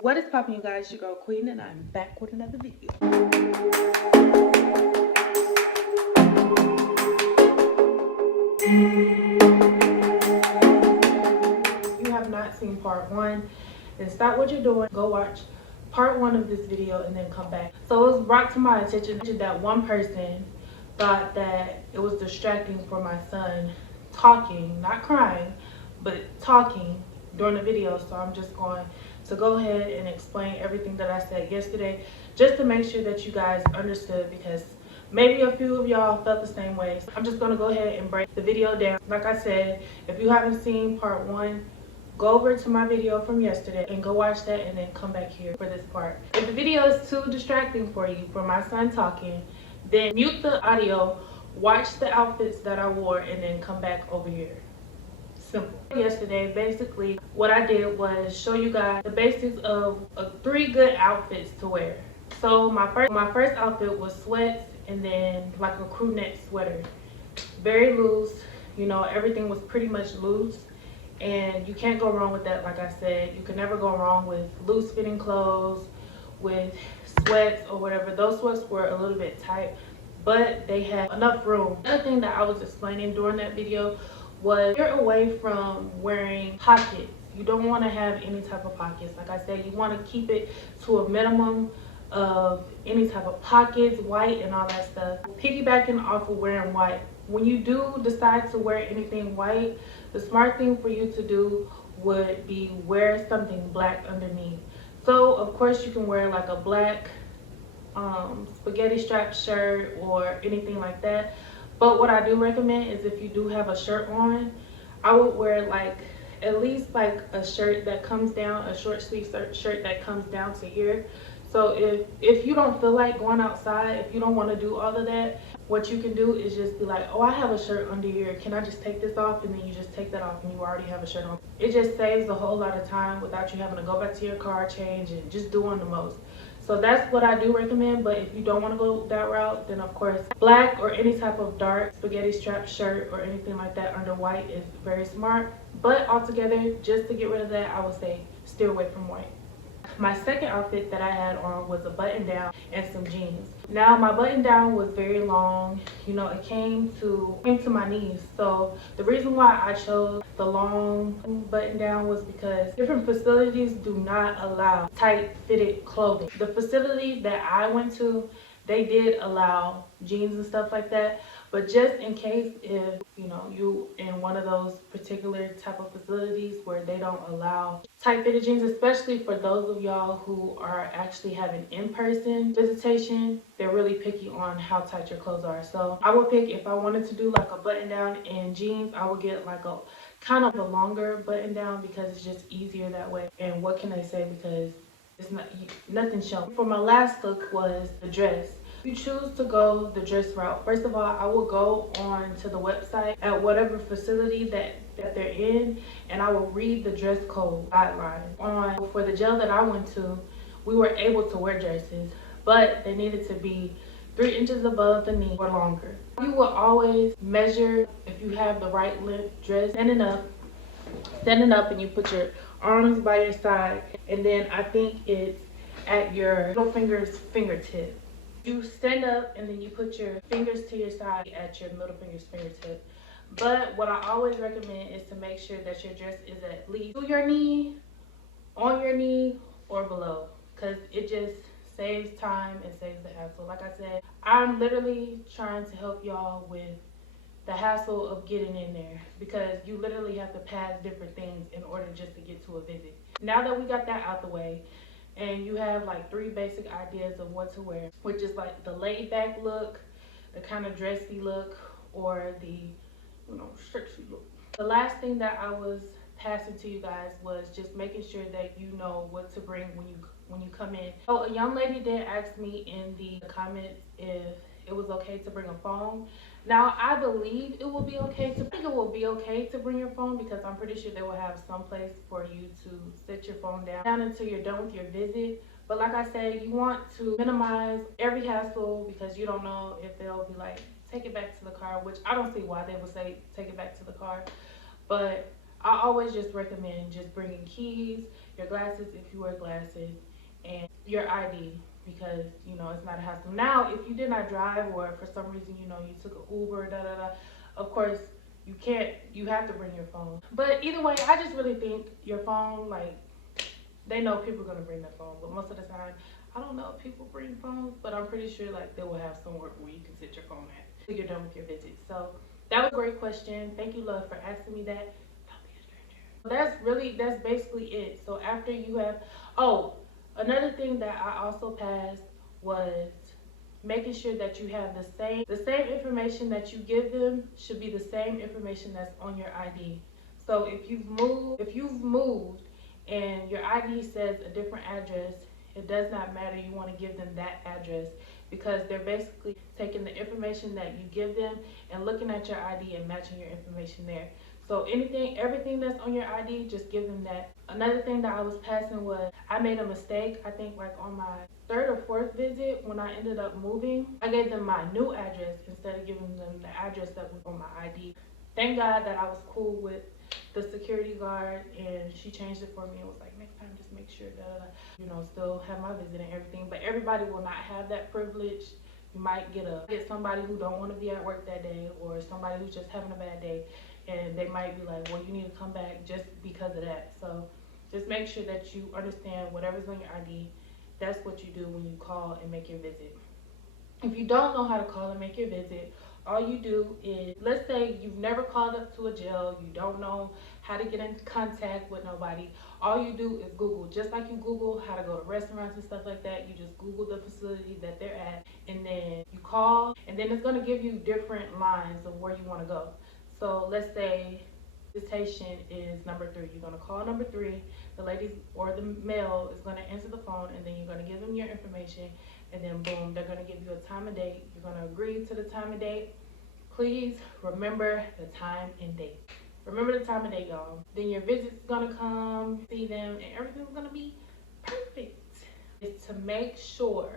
What is poppin', you guys? Your girl Queen, and I'm back with another video. If you have not seen part one, then stop what you're doing, go watch part one of this video, and then come back. So it was brought to my attention that one person thought that it was distracting for my son talking, not crying, but talking during the video. So I'm just going to go ahead and explain everything that I said yesterday, just to make sure that you guys understood, because maybe a few of y'all felt the same way. So I'm just going to go ahead and break the video down. Like I said, if you haven't seen part one, go over to my video from yesterday and go watch that, and then come back here for this part. If the video is too distracting for you, for my son talking, then mute the audio, watch the outfits that I wore, and then come back over here. Simple. Yesterday, basically, what I did was show you guys the basics of 3 good outfits to wear. So my first outfit was sweats and then like a crew neck sweater. Very loose, you know, everything was pretty much loose. And you can't go wrong with that. Like I said, you can never go wrong with loose fitting clothes, with sweats or whatever. Those sweats were a little bit tight, but they had enough room. Another thing that I was explaining during that video was you're away from wearing pockets. You don't want to have any type of pockets. Like I said, you want to keep it to a minimum of any type of pockets, white and all that stuff. Piggybacking off of wearing white, when you do decide to wear anything white, the smart thing for you to do would be wear something black underneath. So of course you can wear like a black spaghetti strap shirt or anything like that. But what I do recommend is, if you do have a shirt on, I would wear like at least like a shirt that comes down, a short sleeve shirt that comes down to here. So if you don't feel like going outside, if you don't want to do all of that, what you can do is just be like, oh, I have a shirt under here, can I just take this off? And then you just take that off and you already have a shirt on. It just saves a whole lot of time without you having to go back to your car, change, and just doing the most. So that's what I do recommend. But if you don't want to go that route, then of course black or any type of dark spaghetti strap shirt or anything like that under white is very smart. But altogether, just to get rid of that, I would say steer away from white. My second outfit that I had on was a button down and some jeans. Now my button down was very long, you know, it came to my knees. So the reason why I chose the long button down was because different facilities do not allow tight fitted clothing. The facility that I went to, they did allow jeans and stuff like that. But just in case, if you know you in one of those particular type of facilities where they don't allow tight fitted jeans, especially for those of y'all who are actually having in-person visitation, they're really picky on how tight your clothes are. So I would pick, if I wanted to do like a button down and jeans, I would get like a kind of a longer button down, because it's just easier that way. And what can I say, because it's nothing shown. For my last look was the dress. If you choose to go the dress route, first of all, I will go on to the website at whatever facility that they're in, and I will read the dress code guidelines. For the jail that I went to, we were able to wear dresses, but they needed to be 3 inches above the knee or longer. You will always measure, if you have the right length dress, standing up, and you put your arms by your side, and then I think it's at your middle finger's fingertip. You stand up and then you put your fingers to your side at your middle finger's fingertip. But what I always recommend is to make sure that your dress is at least to your knee, on your knee, or below, because it just saves time and saves the hassle. Like I said, I'm literally trying to help y'all with the hassle of getting in there, because you literally have to pass different things in order just to get to a visit. Now that we got that out the way, and you have like 3 basic ideas of what to wear, which is like the laid back look, the kind of dressy look, or the, you know, sexy look. The last thing that I was passing to you guys was just making sure that you know what to bring when you come in. So a young lady did ask me in the comments if it was okay to bring a phone. Now I believe it will be okay to bring your phone, because I'm pretty sure they will have some place for you to set your phone down until you're done with your visit. But like I said, you want to minimize every hassle, because you don't know if they'll be like, take it back to the car, which I don't see why they would say take it back to the car. But I always just recommend just bringing keys, your glasses if you wear glasses, and your ID, because you know it's not a hassle. Now, if you did not drive or for some reason you know you took an Uber, of course you can't. You have to bring your phone. But either way, I just really think your phone, like, they know people are gonna bring their phone, but most of the time, I don't know if people bring phones, but I'm pretty sure like they will have somewhere where you can sit your phone at till you're done with your visit. So that was a great question. Thank you, love, for asking me that. Don't be a stranger. That's basically it. So after you have, oh, another thing that I also passed was making sure that you have the same information that you give them should be the same information that's on your ID. So if you've moved and your ID says a different address, it does not matter. You want to give them that address, because they're basically taking the information that you give them and looking at your ID and matching your information there. So everything that's on your ID, just give them that. Another thing that I was passing was I made a mistake. I think like on my third or fourth visit when I ended up moving, I gave them my new address instead of giving them the address that was on my ID. Thank God that I was cool with the security guard, and she changed it for me and was like, next time just make sure that you know, still have my visit and everything. But everybody will not have that privilege. You might get somebody who don't want to be at work that day, or somebody who's just having a bad day, and they might be like, well, you need to come back just because of that. So just make sure that you understand whatever's on your ID, that's what you do when you call and make your visit. If you don't know how to call and make your visit, all you do is, let's say you've never called up to a jail, you don't know how to get in contact with nobody, all you do is Google. Just like you Google how to go to restaurants and stuff like that, you just Google the facility that they're at, and then you call, and then it's going to give you different lines of where you want to go. So let's say visitation is number 3. You're going to call number 3. The lady or the male is going to answer the phone, and then you're going to give them your information, and then boom, they're going to give you a time and date. You're going to agree to the time and date. Please remember the time and date. Remember the time and date, y'all. Then your visit's going to come, see them, and everything's going to be perfect. It's to make sure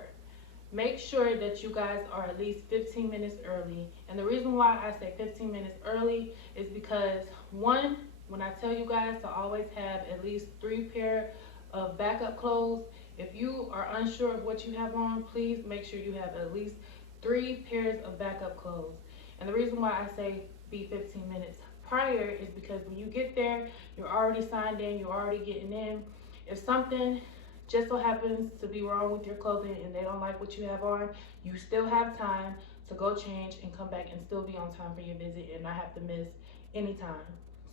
that you guys are at least 15 minutes early. And the reason why I say 15 minutes early is because, one, when I tell you guys to always have at least 3 pair of backup clothes, if you are unsure of what you have on, please make sure you have at least 3 pairs of backup clothes. And the reason why I say be 15 minutes prior is because when you get there, you're already signed in, you're already getting in. If something just so happens to be wrong with your clothing and they don't like what you have on, you still have time to go change and come back and still be on time for your visit and not have to miss any time.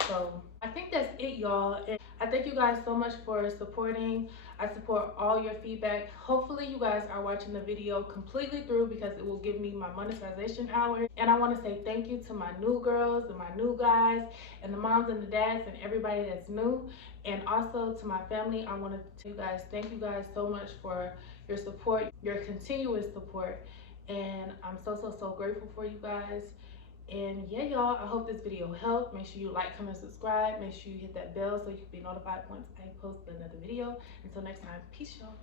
So I think that's it, y'all. And I thank you guys so much for supporting. I support all your feedback. Hopefully you guys are watching the video completely through, because it will give me my monetization hours. And I want to say thank you to my new girls and my new guys and the moms and the dads and everybody that's new. And also to my family, I want to tell you guys, thank you guys so much for your support, your continuous support. And I'm so grateful for you guys. And yeah, y'all, I hope this video helped. Make sure you like, comment, subscribe. Make sure you hit that bell so you can be notified once I post another video. Until next time, peace, y'all.